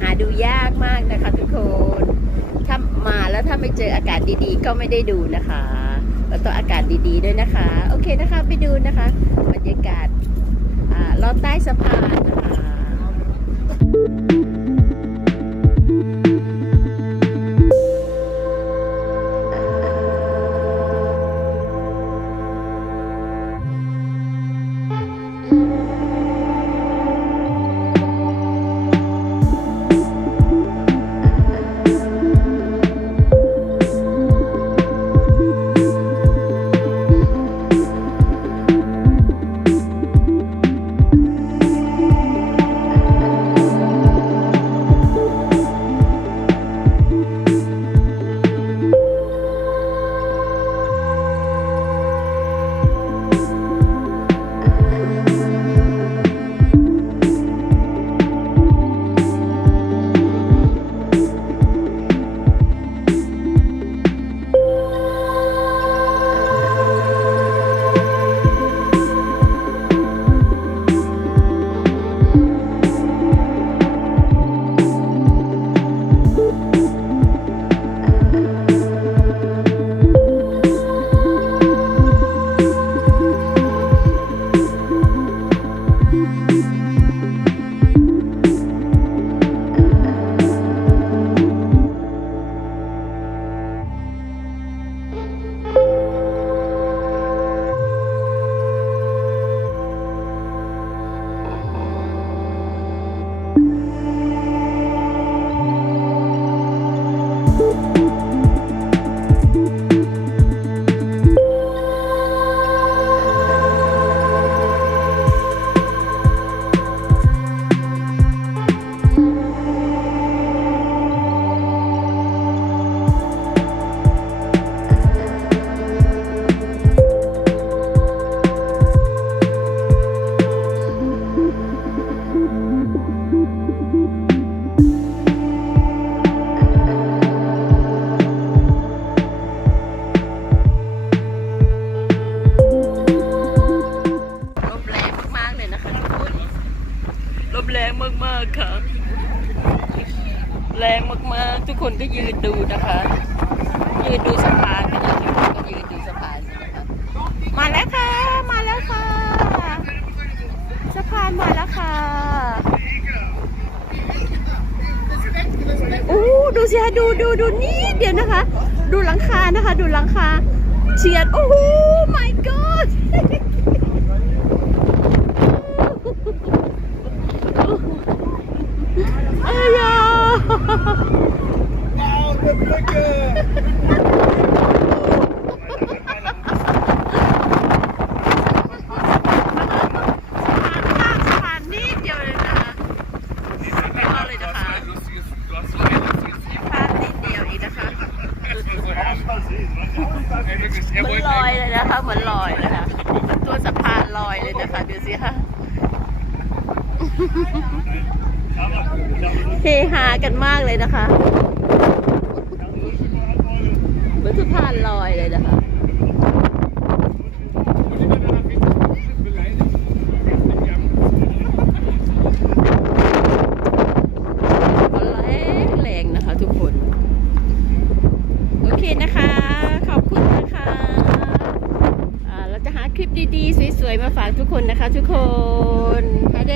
หาดูยากมากนะคะทุกคนถ้ามาแล้วถ้าไม่เจออากาศดีๆ ก็ไม่ได้ดูนะคะแล้วต้องอากาศดีๆด้วยนะคะ โอเคนะคะไปดูนะคะบรรยากาศอ่าลอดใต้สะพานนะคะ แรงมากๆ ทุกคนก็ยืนดูนะคะ ยืนดูสะพานกันนะทุกคนก็ยืนดูสะพานนะคะมาแล้วค่ะ มาแล้วค่ะ สะพานมาแล้วค่ะโอ้ดูสิคะดูดูดูนี่เดี๋ยวนะคะ ดูหลังคานะคะ ดูหลังคาเฉียดโอ้โห my god 哎呀！Wow, de blikken! ผ่านนิดเดียวเลยนะคะไม่เอาเลยนะคะผ่านนิดเดียวอีกนะคะ เหมือนลอยเลยนะคะ เหมือนลอยนะคะเหมือนตัวสะพานลอยเลยนะคะดูสิคะเฮฮากันมากเลยนะคะเหมือนสะพานลอยเลยนะคะ ก็แรงแรงนะคะทุกคน โอเคนะคะ ขอบคุณนะคะอ่าเราจะหาค ลิปดีๆ สวยๆ มาฝากทุกคนนะคะทุกคนฮะเด